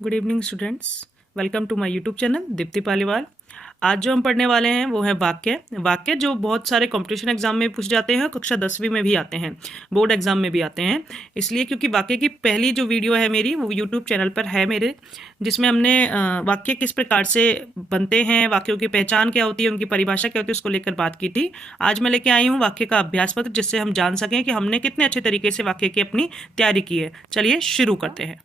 Good evening students, welcome to my YouTube channel Deepti Paliwal. आज जो हम पढ़ने वाले हैं वो है वाक्य जो बहुत सारे कंपटीशन एग्जाम में पूछ जाते हैं, कक्षा 10वीं में भी आते हैं, बोर्ड एग्जाम में भी आते हैं। इसलिए क्योंकि वाक्य की पहली जो वीडियो है मेरी वो यूट्यूब चैनल पर है मेरे, जिसमें हमने वाक्य किस प्रकार से बनते हैं, वाक्यों की पहचान क्या होती है, उनकी परिभाषा क्या होती है, उसको लेकर बात की थी। आज मैं लेके आई हूँ वाक्य का अभ्यास पत्र, जिससे हम जान सकें कि हमने कितने अच्छे तरीके से वाक्य की अपनी तैयारी की है। चलिए शुरू करते हैं।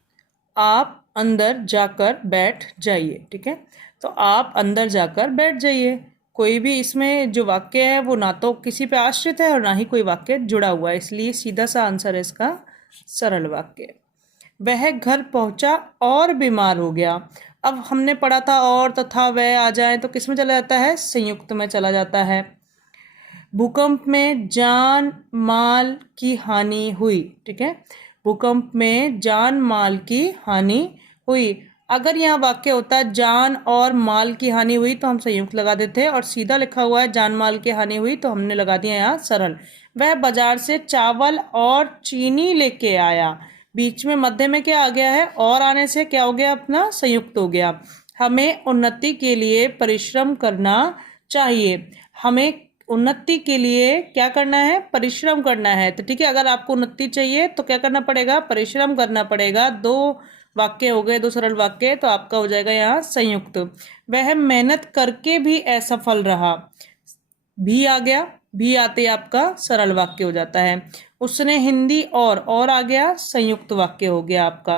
आप अंदर जाकर बैठ जाइए। ठीक है, तो आप अंदर जाकर बैठ जाइए। कोई भी इसमें जो वाक्य है वो ना तो किसी पे आश्रित है और ना ही कोई वाक्य जुड़ा हुआ है, इसलिए सीधा सा आंसर है इसका सरल वाक्य। वह घर पहुंचा और बीमार हो गया। अब हमने पढ़ा था और तथा वह आ जाए तो किस में चला जाता है? संयुक्त में चला जाता है। भूकंप में जान माल की हानि हुई। ठीक है, भूकंप में जान माल की हानि हुई। अगर यहाँ वाक्य होता जान और माल की हानि हुई तो हम संयुक्त लगा देते, और सीधा लिखा हुआ है जान माल की हानि हुई तो हमने लगा दिया यहाँ सरल। वह बाजार से चावल और चीनी लेके आया। बीच में मध्य में क्या आ गया है? और आने से क्या हो गया? अपना संयुक्त हो गया। हमें उन्नति के लिए परिश्रम करना चाहिए। हमें उन्नति के लिए क्या करना है? परिश्रम करना है। तो ठीक है, अगर आपको उन्नति चाहिए तो क्या करना पड़ेगा? परिश्रम करना पड़ेगा। दो वाक्य हो गए, दो सरल वाक्य, तो आपका हो जाएगा यहाँ संयुक्त। वह मेहनत करके भी असफल रहा। भी आ गया, भी आते आपका सरल वाक्य हो जाता है। उसने हिंदी और आ गया, संयुक्त वाक्य हो गया आपका।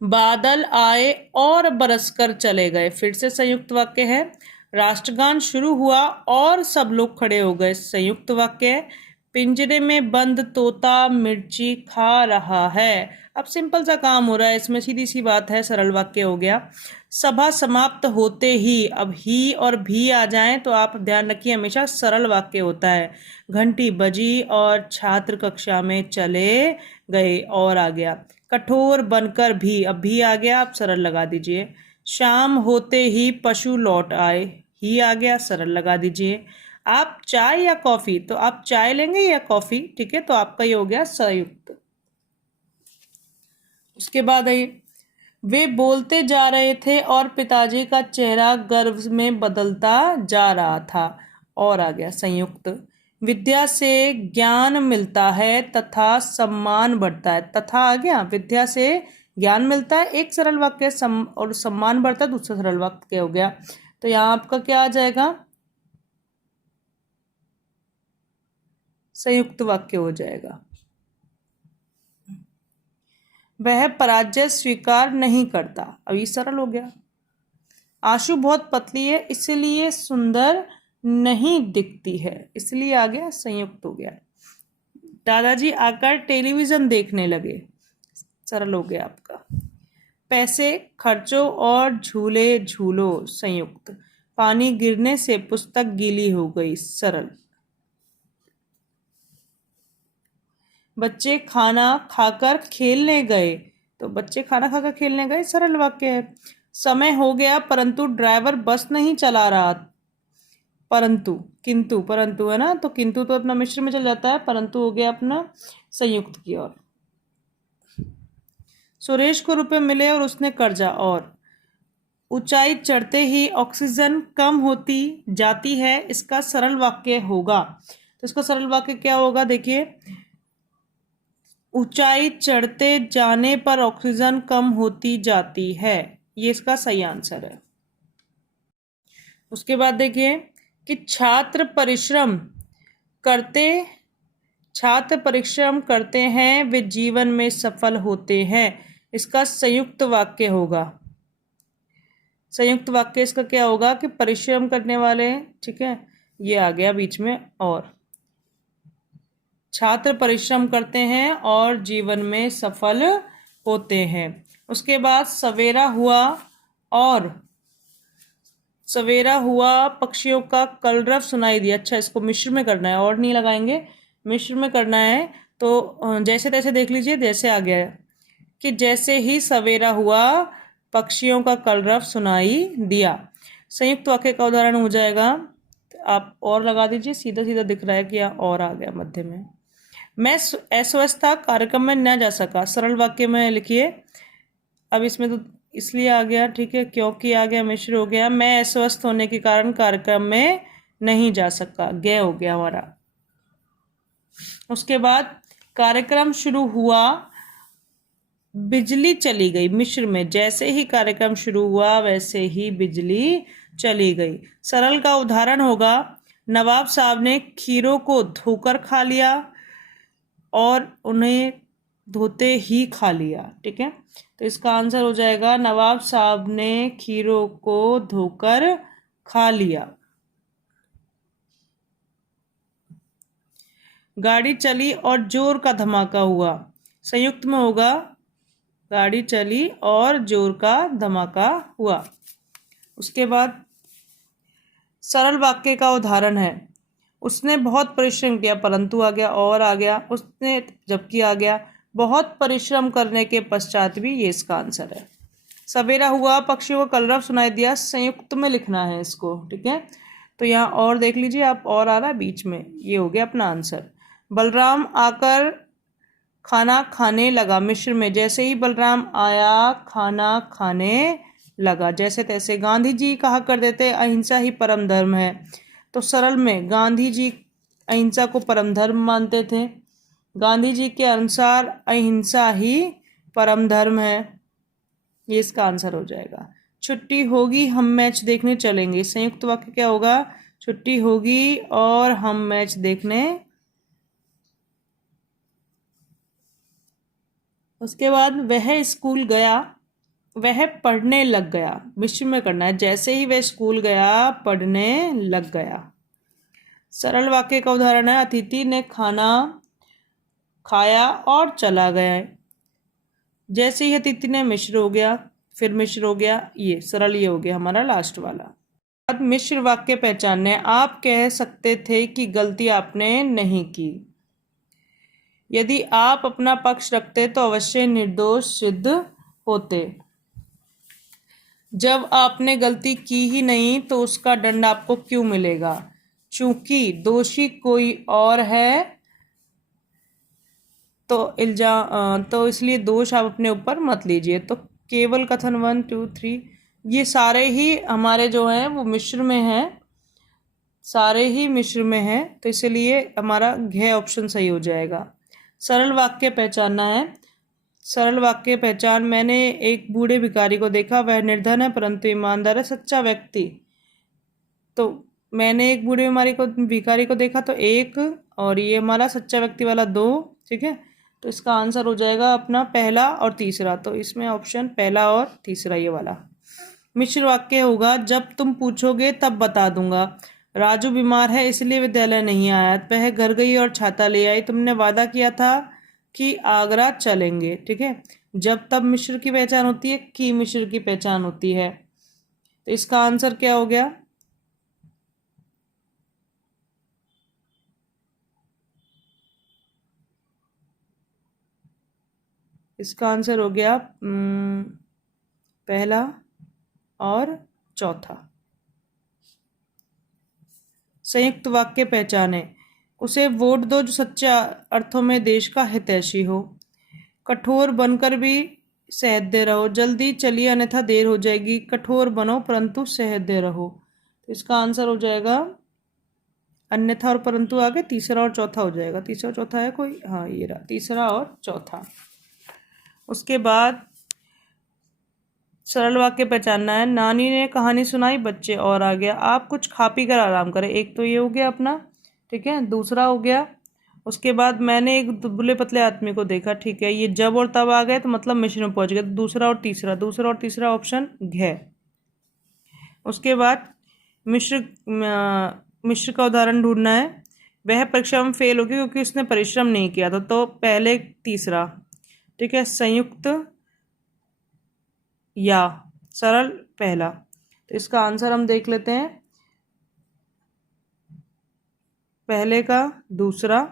बादल आए और बरसकर चले गए, फिर से संयुक्त वाक्य है। राष्ट्रगान शुरू हुआ और सब लोग खड़े हो गए, संयुक्त वाक्य है। पिंजरे में बंद तोता मिर्ची खा रहा है। अब सिंपल सा काम हो रहा है इसमें, सीधी सी बात है, सरल वाक्य हो गया। सभा समाप्त होते ही, अब ही और भी आ जाएं तो आप ध्यान रखिए हमेशा सरल वाक्य होता है। घंटी बजी और छात्र कक्षा में चले गए, और आ गया। कठोर बनकर भी, अब भी आ गया, आप सरल लगा दीजिए। शाम होते ही पशु लौट आए, ही आ गया, सरल लगा दीजिए। आप चाय या कॉफी, तो आप चाय लेंगे या कॉफी? ठीक है, तो आपका ये हो गया संयुक्त। उसके बाद आइए, वे बोलते जा रहे थे और पिताजी का चेहरा गर्व में बदलता जा रहा था, और आ गया संयुक्त। विद्या से ज्ञान मिलता है तथा सम्मान बढ़ता है, तथा आ गया। विद्या से ज्ञान मिलता है एक सरल वाक्य, और सम्मान बढ़ता है दूसरा सरल वाक्य हो गया। तो यहाँ आपका क्या आ जाएगा? संयुक्त वाक्य हो जाएगा। वह पराजय स्वीकार नहीं करता, अब ये सरल हो गया। आशु बहुत पतली है इसलिए सुंदर नहीं दिखती है, इसलिए आ गया, संयुक्त हो गया। दादाजी आकर टेलीविजन देखने लगे, सरल हो गया आपका। पैसे खर्चो और झूले झूलो, संयुक्त। पानी गिरने से पुस्तक गीली हो गई, सरल। बच्चे खाना खाकर खेलने गए, तो बच्चे खाना खाकर खेलने गए, सरल वाक्य है। समय हो गया परंतु ड्राइवर बस नहीं चला रहा। परंतु, किंतु, परंतु है ना, तो किंतु तो अपना मिश्र में चल जाता है, परंतु हो गया अपना संयुक्त की ओर। सुरेश को रुपए मिले और उसने कर्जा, और ऊंचाई चढ़ते ही ऑक्सीजन कम होती जाती है, इसका सरल वाक्य होगा। तो इसका सरल वाक्य क्या होगा? देखिए, ऊंचाई चढ़ते जाने पर ऑक्सीजन कम होती जाती है, ये इसका सही आंसर है। उसके बाद देखिए कि छात्र परिश्रम करते हैं, वे जीवन में सफल होते हैं, इसका संयुक्त वाक्य होगा। संयुक्त वाक्य इसका क्या होगा कि परिश्रम करने वाले, ठीक है, ये आ गया बीच में, और छात्र परिश्रम करते हैं और जीवन में सफल होते हैं। उसके बाद सवेरा हुआ पक्षियों का कलरव सुनाई दिया। अच्छा, इसको मिश्र में करना है, और नहीं लगाएंगे, मिश्र में करना है। तो जैसे तैसे देख लीजिए, जैसे आ गया कि जैसे ही सवेरा हुआ पक्षियों का कलरव सुनाई दिया, संयुक्त वाक्य का उदाहरण हो जाएगा। आप और लगा दीजिए, सीधा सीधा दिख रहा है कि यहाँ और आ गया मध्य में। मैं अस्वस्थ था, कार्यक्रम में न जा सका, सरल वाक्य में लिखिए अब इसमें तो इसलिए आ गया, ठीक है, क्योंकि आ गया, मिश्र हो गया, मैं अस्वस्थ होने के कारण कार्यक्रम में नहीं जा सका, गे हो गया हमारा। उसके बाद कार्यक्रम शुरू हुआ, बिजली चली गई, मिश्र में जैसे ही कार्यक्रम शुरू हुआ वैसे ही बिजली चली गई। सरल का उदाहरण होगा, नवाब साहब ने खीरों को धोकर खा लिया और उन्हें धोते ही खा लिया, ठीक है। तो इसका आंसर हो जाएगा, नवाब साहब ने खीरों को धोकर खा लिया। गाड़ी चली और जोर का धमाका हुआ, संयुक्त में होगा, गाड़ी चली और जोर का धमाका हुआ। उसके बाद सरल वाक्य का उदाहरण है, उसने बहुत परिश्रम किया परंतु आ गया, और आ गया, उसने जबकि आ गया, बहुत परिश्रम करने के पश्चात भी, ये इसका आंसर है। सवेरा हुआ, पक्षियों को कलरव सुनाई दिया, संयुक्त में लिखना है इसको, ठीक है। तो यहाँ और देख लीजिए आप, और आ रहा है बीच में, ये हो गया अपना आंसर। बलराम आकर खाना खाने लगा, मिश्र में जैसे ही बलराम आया खाना खाने लगा, जैसे तैसे। गांधी जी कहा करते थे अहिंसा ही परम धर्म है, तो सरल में गांधी जी अहिंसा को परम धर्म मानते थे, गांधी जी के अनुसार अहिंसा ही परम धर्म है, ये इसका आंसर हो जाएगा। छुट्टी होगी हम मैच देखने चलेंगे, संयुक्त वाक्य क्या होगा, छुट्टी होगी और हम मैच देखने। उसके बाद वह स्कूल गया, वह पढ़ने लग गया, मिश्र में करना है, जैसे ही वह स्कूल गया पढ़ने लग गया। सरल वाक्य का उदाहरण है, अतिथि ने खाना खाया और चला गया, जैसे ही अतिथि ने, मिश्र हो गया, फिर मिश्र हो गया, ये सरल, ये हो गया हमारा लास्ट वाला। अब मिश्र वाक्य पहचानने, आप कह सकते थे कि गलती आपने नहीं की, यदि आप अपना पक्ष रखते तो अवश्य निर्दोष सिद्ध होते, जब आपने गलती की ही नहीं तो उसका दंड आपको क्यों मिलेगा, चूंकि दोषी कोई और है तो इसलिए दोष आप अपने ऊपर मत लीजिए। तो केवल कथन 1 2 3 ये सारे ही हमारे जो हैं वो मिश्र में हैं, सारे ही मिश्र में हैं, तो इसलिए हमारा घ ऑप्शन सही हो जाएगा। सरल वाक्य पहचानना है, सरल वाक्य पहचान, मैंने एक बूढ़े भिखारी को देखा, वह निर्धन है परंतु ईमानदार है, सच्चा व्यक्ति। तो मैंने एक बूढ़े भिखारी को देखा तो एक, और ये हमारा सच्चा व्यक्ति वाला 2, ठीक है। तो इसका आंसर हो जाएगा अपना पहला और तीसरा, तो इसमें ऑप्शन पहला और तीसरा ये वाला। मिश्र वाक्य होगा, जब तुम पूछोगे तब बता दूंगा, राजू बीमार है इसलिए विद्यालय नहीं आया, वह घर गई और छाता ले आई, तुमने वादा किया था कि आगरा चलेंगे, ठीक है। जब तब मिश्र की पहचान होती है, कि मिश्र की पहचान होती है, तो इसका आंसर क्या हो गया, इसका आंसर हो गया पहला और चौथा। संयुक्त वाक्य पहचाने, उसे वोट दो जो सच्चे अर्थों में देश का हितैषी हो, कठोर बनकर भी सहृदय रहो, जल्दी चलिए अन्यथा देर हो जाएगी, कठोर बनो परंतु सहृदय रहो, तो इसका आंसर हो जाएगा अन्यथा और परंतु आगे तीसरा और चौथा हो जाएगा। तीसरा और चौथा है कोई, हाँ ये रहा तीसरा और चौथा। उसके बाद सरल वाक्य पहचानना है, नानी ने कहानी सुनाई, बच्चे और आ गया, आप कुछ खा पी कर आराम करें, एक तो ये हो गया अपना, ठीक है, दूसरा हो गया। उसके बाद मैंने एक दुबले पतले आदमी को देखा, ठीक है, ये जब और तब आ गए तो मतलब मिश्र में पहुंच गए, तो दूसरा और तीसरा ऑप्शन घ। उसके बाद मिश्र का उदाहरण ढूंढना है, वह परीक्षा में फेल हो गया क्योंकि उसने परिश्रम नहीं किया था, तो पहले तीसरा, ठीक है, संयुक्त या सरल पहला, तो इसका आंसर हम देख लेते हैं, पहले का दूसरा,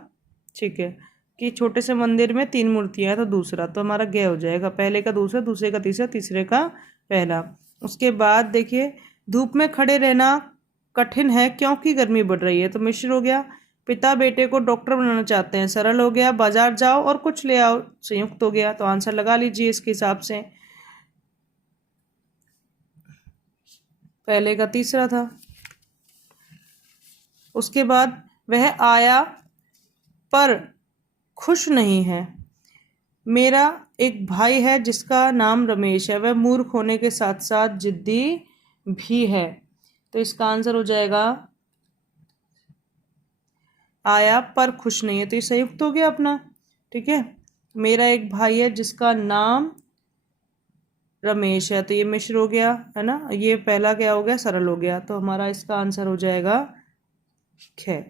ठीक है, कि छोटे से मंदिर में 3 मूर्तियां हैं, तो दूसरा, तो हमारा ग हो जाएगा, पहले का दूसरा, दूसरे का तीसरा, तीसरे का पहला। उसके बाद देखिए, धूप में खड़े रहना कठिन है क्योंकि गर्मी बढ़ रही है, तो मिश्र हो गया, पिता बेटे को डॉक्टर बनाना चाहते हैं, सरल हो गया, बाजार जाओ और कुछ ले आओ, संयुक्त हो गया, तो आंसर लगा लीजिए इसके हिसाब से। पहले का तीसरा था। उसके बाद वह आया पर खुश नहीं है। मेरा एक भाई है जिसका नाम रमेश है, वह मूर्ख होने के साथ साथ जिद्दी भी है। तो इसका आंसर हो जाएगा आया पर खुश नहीं है, तो ये संयुक्त हो गया अपना। ठीक है, मेरा एक भाई है जिसका नाम रमेश है, तो ये मिश्र हो गया है ना। ये पहला क्या हो गया, सरल हो गया, तो हमारा इसका आंसर हो जाएगा ख।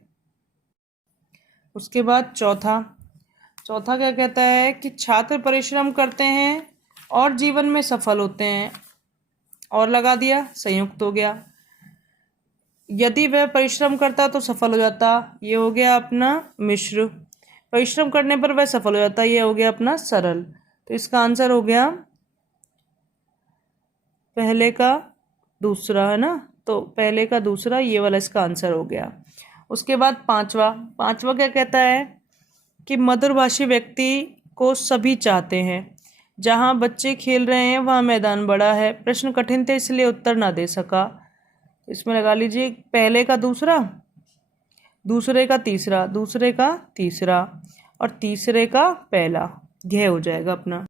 उसके बाद चौथा क्या कहता है कि छात्र परिश्रम करते हैं और जीवन में सफल होते हैं, और लगा दिया, संयुक्त हो गया। यदि वह परिश्रम करता तो सफल हो जाता, ये हो गया अपना मिश्र। परिश्रम करने पर वह सफल हो जाता, ये हो गया अपना सरल। तो इसका आंसर हो गया पहले का दूसरा, है ना। तो पहले का दूसरा, ये वाला इसका आंसर हो गया। उसके बाद पांचवा क्या कहता है कि मधुरभाषी व्यक्ति को सभी चाहते हैं। जहां बच्चे खेल रहे हैं वहां मैदान बड़ा है। प्रश्न कठिन थे इसलिए उत्तर ना दे सका। इसमें लगा लीजिए पहले का दूसरा, दूसरे का तीसरा, दूसरे का तीसरा और तीसरे का पहला, यह हो जाएगा अपना।